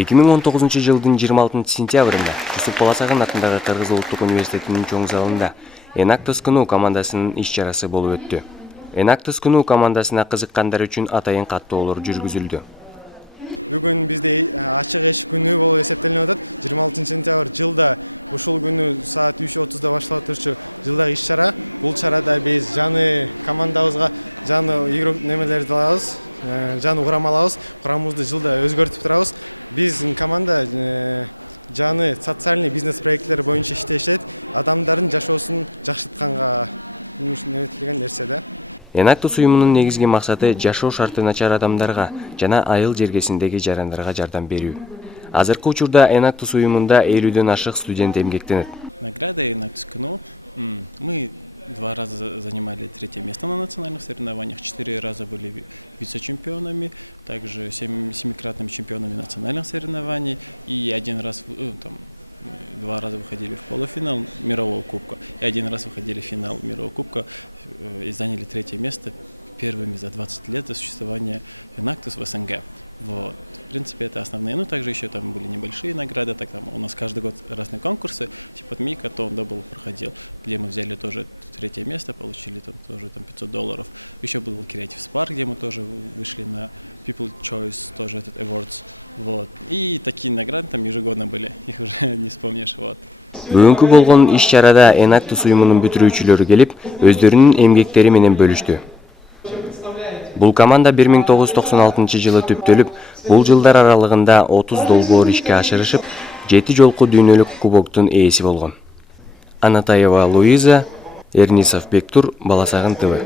2019 жылдын 26 сентябрында Жусуп Баласагын атындагы Кыргыз Улуттук университетинин чоң залында Enactus КНУ командасынын иш чарасы болуп өттү. Enactus КНУ командасына кызыккандар үчүн атайын каттоолор жүргүзүлдү. Бүгүн бизде ачык эшик күнү болуп эсептелип атат. 26 сентябрь жылда ушул күнү саат 3:30 башталып турчу жылдагы иш чара. Бул чарада биз жаңы командабызга жаңы игрок немелерди алабыз. Жаңы курам алабыз. Курамыбызды жылда өзгөртүп турабыз. Биздин команда жаңы социальный бизнес проекттер боюнча иштешет. Адамдардын жашоосун жакшыртканга деген нерсе да. Enactus уюмунун негизги максаты жашоо шарты начар адамдарга жана айыл жергесиндеги жарандарга жардам берүү. Азыркы учурда Enactus уюмунда 50дөн ашык студент эмгектенет. Награда Enactus КНУ. Мы 2 раза занимали 3-е место на национальных соревнованиях, 4 раза были вице-чемпионами, также 7-кратными чемпионами национальных соревнований и 2 раза выходили в полуфинал мирового кубка и 1 раз выходили в финал мирового кубка и заняли 3-е место первыми за 20 лет существования Enactus в СНГ. Вот. В принципе, это основные. Ну, также еще там были небольшие награды. Так, там у нас каждый год разные конкурсы. Типа Микатон Дабл проходил, где мы взяли тоже 3-е место, получили там тоже $500. Еще был Creative Spark, где мы тоже вышли на People Choice, тоже этот Awards. Вот. И такие награды там ежегодно были. Их уже не вспомнишь. Вот. Бүгүнкү болгон иш чарада Enactus уюмунун бүтүрүүчүлөрү келип, өздөрүнүн эмгектери менен бөлүштү. Бул команда 1996 жылы түптөлүп, бул жылдар аралыгында 30 долбоор ишке ашырышып, 7 жолку дүйнөлүк кубоктун ээси болгон. Анатаева Луиза, Эрнисов Бектур, Баласагын ТВ.